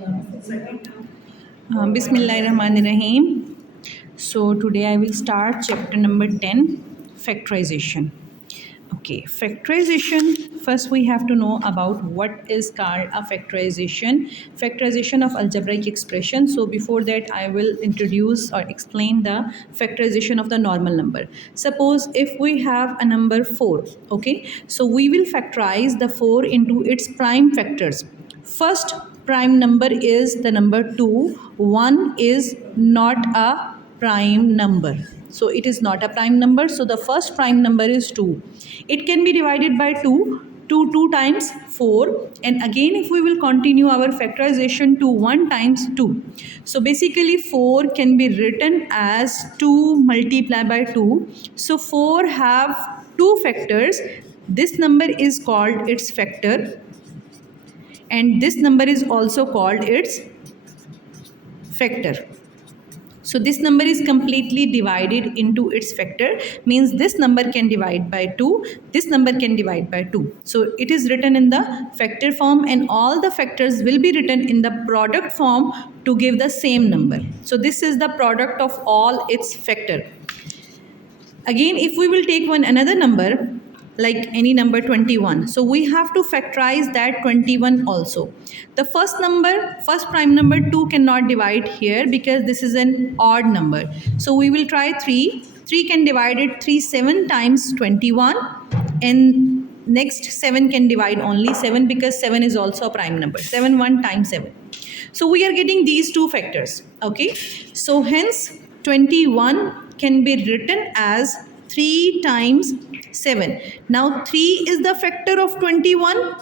Bismillahirrahmanirrahim. So today I will start chapter number 10, factorization. Okay, factorization. First we have to know about what is called a factorization. Factorization of algebraic expression. So before that I will introduce or explain the factorization of the normal number. Suppose if we have a number 4, okay? So we will factorize the 4 into its prime factors. First prime number is the number 2. 1 is not a prime number. So it is not a prime number. So the first prime number is 2. It can be divided by 2. 2 times 4. And again if we will continue our factorization to 1 times 2. So basically 4 can be written as 2 multiplied by 2. So 4 have 2 factors. This number is called its factor, and this number is also called its factor. So this number is completely divided into its factor, means this number can divide by 2, this number can divide by 2. So it is written in the factor form, and all the factors will be written in the product form to give the same number. So this is the product of all its factor. Again, if we will take another number, like any number 21, so we have to factorize that 21 also. The first prime number 2 cannot divide here because this is an odd number. So we will try 3. 3 can divide it 7 times 21, and next 7 can divide only 7 because 7 is also a prime number. 7 1 times 7. So we are getting these two factors. Okay, so hence 21 can be written as 3 times 7. Now 3 is the factor of 21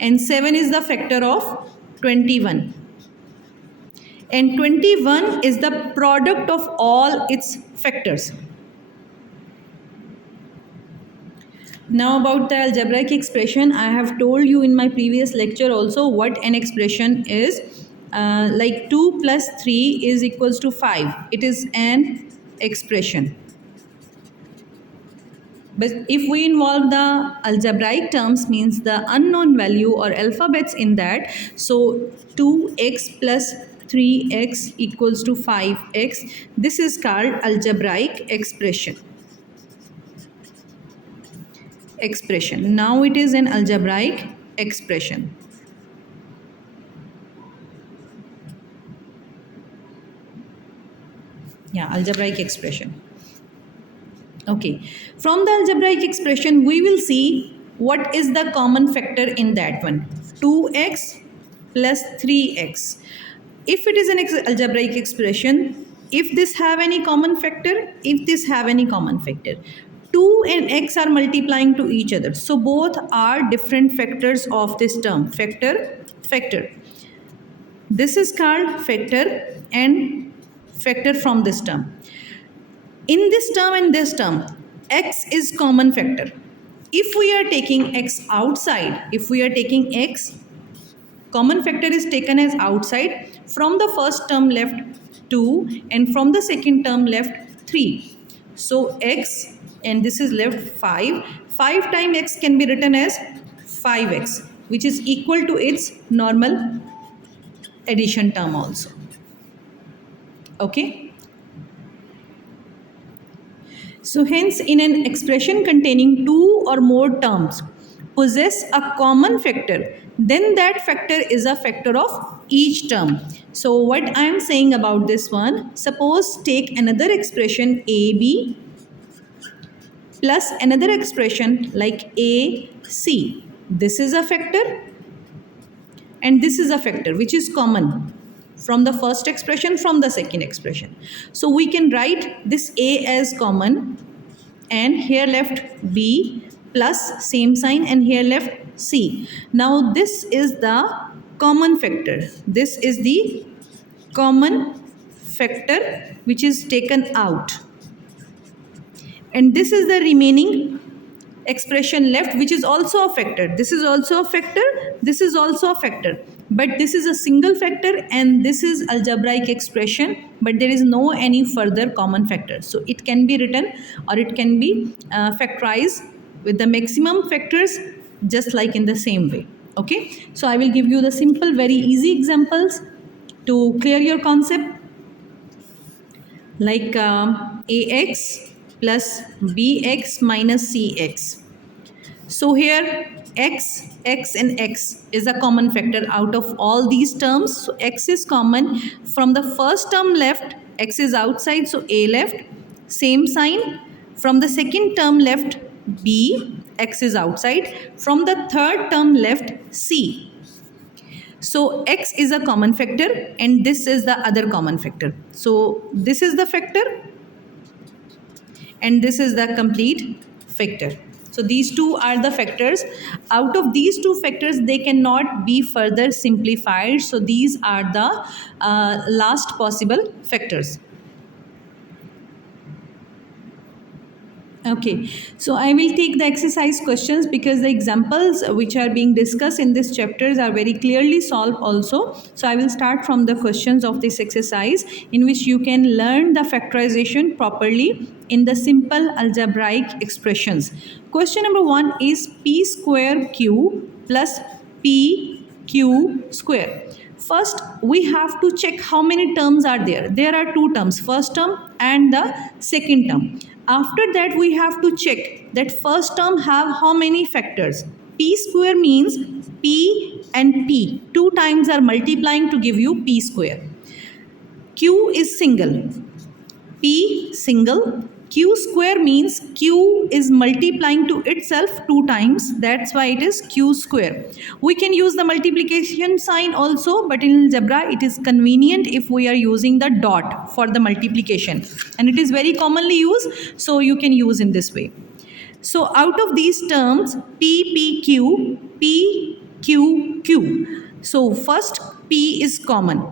and 7 is the factor of 21. And 21 is the product of all its factors. Now about the algebraic expression, I have told you in my previous lecture also what an expression is. Like 2 plus 3 is equals to 5. It is an expression. But if we involve the algebraic terms, means the unknown value or alphabets in that, so 2x plus 3x equals to 5x, this is called algebraic expression. Now it is an algebraic expression. Yeah, algebraic expression. Okay, from the algebraic expression we will see what is the common factor in that one. 2x plus 3x. If it is an algebraic expression, if this have any common factor, 2 and x are multiplying to each other. So both are different factors of this term. Factor. This is called factor and factor from this term. In this term and this term, x is common factor. If we are taking x outside, common factor is taken as outside. From the first term left 2 and from the second term left 3. So x, and this is left 5. 5 times x can be written as 5x, which is equal to its normal addition term also. Okay. So hence in an expression containing 2 or more terms possess a common factor, then that factor is a factor of each term. So what I am saying about this one, suppose take another expression AB plus another expression like AC. This is a factor and this is a factor which is common from the first expression, from the second expression. So we can write this A as common, and here left B plus same sign, and here left C. Now this is the common factor. This is the common factor which is taken out. And this is the remaining expression left, which is also a factor. This is also a factor, this is also a factor. But this is a single factor and this is algebraic expression, but there is no any further common factor. So it can be written or it can be factorized with the maximum factors just like in the same way. Okay, so I will give you the simple, very easy examples to clear your concept, like ax plus bx minus cx. So here x and x is a common factor out of all these terms. So x is common. From the first term left, x is outside, so a left, same sign. From the second term left, b, x is outside. From the third term left, c. So x is a common factor and this is the other common factor. So this is the factor and this is the complete factor. So these two are the factors. Out of these two factors, they cannot be further simplified. So these are the last possible factors. Okay, so I will take the exercise questions because the examples which are being discussed in this chapters are very clearly solved also. So I will start from the questions of this exercise in which you can learn the factorization properly in the simple algebraic expressions. Question number 1 is p square q plus p q square. First, we have to check how many terms are there. There are two terms, first term and the second term. After that, we have to check that first term have how many factors. P square means P and P. Two times are multiplying to give you P square. Q is single. P single. Q square means Q is multiplying to itself two times. That's why it is Q square. We can use the multiplication sign also, but in algebra it is convenient if we are using the dot for the multiplication. And it is very commonly used, so you can use in this way. So out of these terms, P, P, Q, P, Q, Q. So first P is common.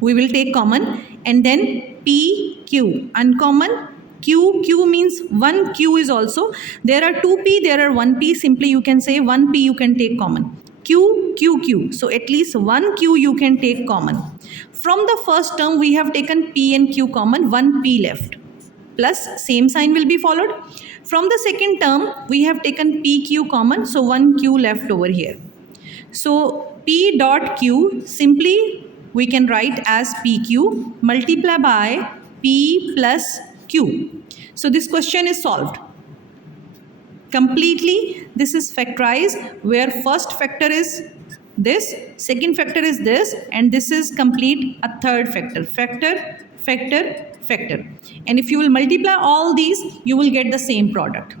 We will take common and then P, Q. Uncommon, Q, Q means one Q is also. There are two P, there are one P. Simply you can say one P you can take common. Q, Q, Q. So at least one Q you can take common. From the first term we have taken P and Q common, one P left. Plus same sign will be followed. From the second term we have taken P, Q common, so one Q left over here. So P dot Q simply we can write as PQ multiply by P plus Q. So this question is solved. Completely, this is factorized where first factor is this, second factor is this, and this is complete a third factor. Factor, factor, factor. And if you will multiply all these, you will get the same product.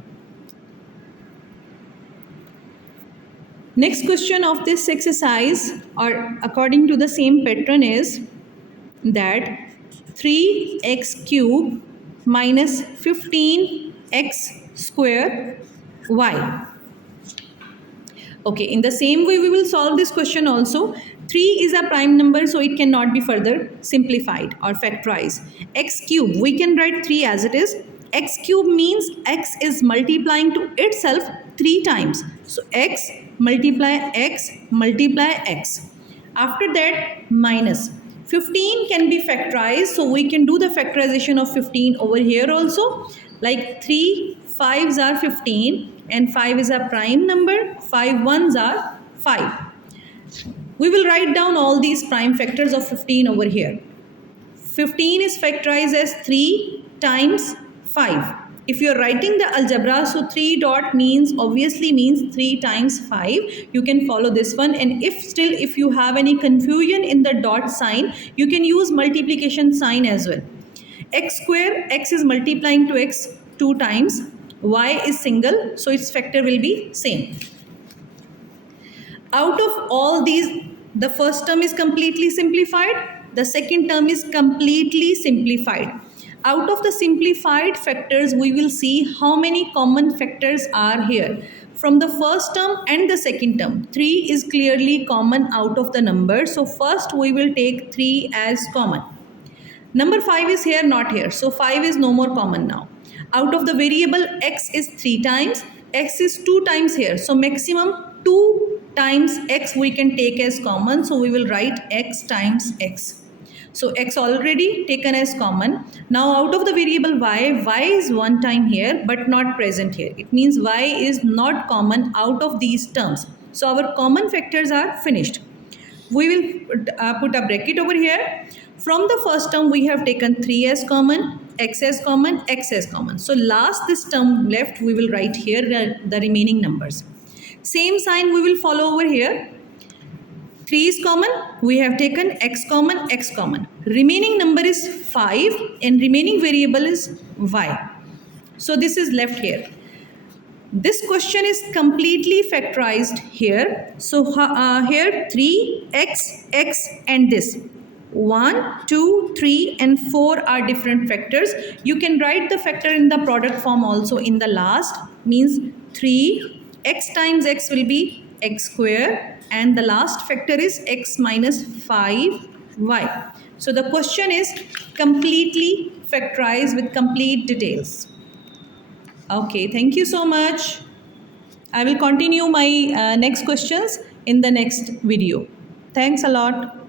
Next question of this exercise, or according to the same pattern, is that 3x cube minus 15x square y. Okay, in the same way we will solve this question also. 3 is a prime number, so it cannot be further simplified or factorized. X cube, we can write 3 as it is. X cube means x is multiplying to itself 3 times. So x multiply x multiply x. After that, minus 15 can be factorized, so we can do the factorization of 15 over here also. Like 3 5s are 15 and 5 is a prime number, 5 1s are 5. We will write down all these prime factors of 15 over here. 15 is factorized as 3 times 5. If you are writing the algebra, so 3 dot means obviously means 3 times 5. You can follow this one, and if you have any confusion in the dot sign, you can use multiplication sign as well. X square, x is multiplying to x 2 times, y is single, so its factor will be same. Out of all these, the first term is completely simplified, the second term is completely simplified. Out of the simplified factors, we will see how many common factors are here. From the first term and the second term, 3 is clearly common out of the number. So first we will take 3 as common. Number 5 is here, not here. So 5 is no more common now. Out of the variable x is 3 times, x is 2 times here. So maximum 2 times x we can take as common. So we will write x times x. So x already taken as common. Now out of the variable y is one time here but not present here. It means y is not common out of these terms. So our common factors are finished. We will put a bracket over here. From the first term we have taken 3 as common, x as common, x as common. So last this term left we will write here the remaining numbers. Same sign we will follow over here. 3 is common, we have taken x common, x common. Remaining number is 5 and remaining variable is y. So this is left here. This question is completely factorized here. So here 3, x and this. 1, 2, 3 and 4 are different factors. You can write the factor in the product form also in the last. Means 3, x times x will be x square and the last factor is x minus 5y. So the question is completely factorized with complete details. Okay, thank you so much. I will continue my next questions in the next video. Thanks a lot.